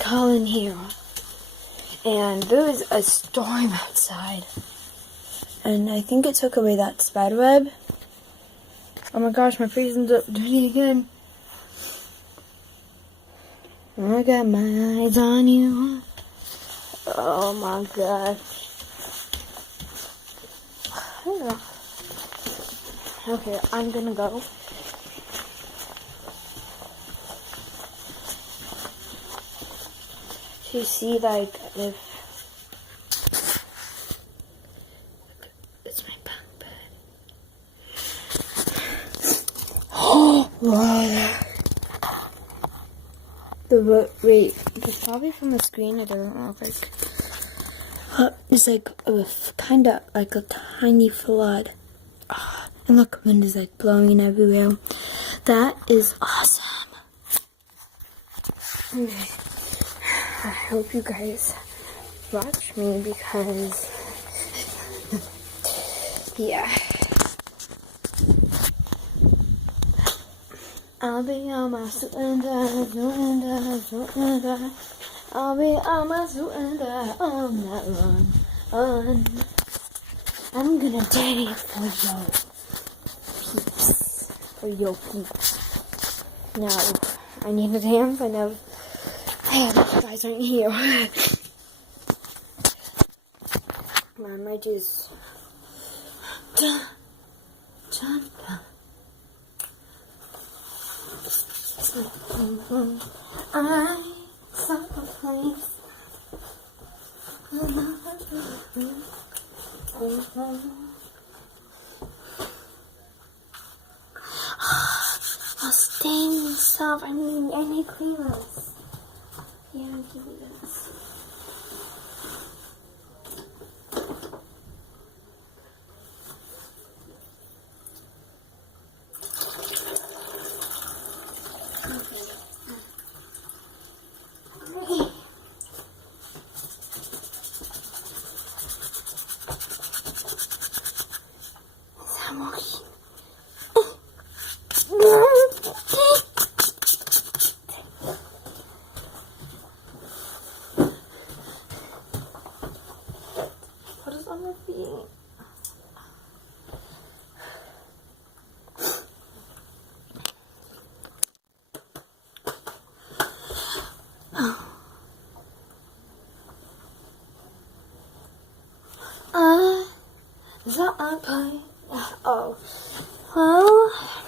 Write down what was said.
Colin here. And there was a storm outside. And I think it took away that spider web. Oh my gosh, my face is doing it again. I got my eyes on you. Oh my gosh. Okay, I'm gonna go. To see, like, if it's my bunk bed. Oh, wow. Wait, it's probably from the screen. It doesn't look like. It's like kind of like a tiny flood. And look, wind is like blowing everywhere. That is awesome. Okay. I hope you guys watch me because, yeah. I'll be on my surrender. I'll be on my surrender on that run. I'm gonna dance for your peeps. For your peeps. Now, I need to dance. I know. Hey, you guys aren't here. I might just jump. I saw a place. I'll stain myself. I mean, any clearance. Yeah, I'll give you this. What is on my feet? Is that okay? Oh. Well.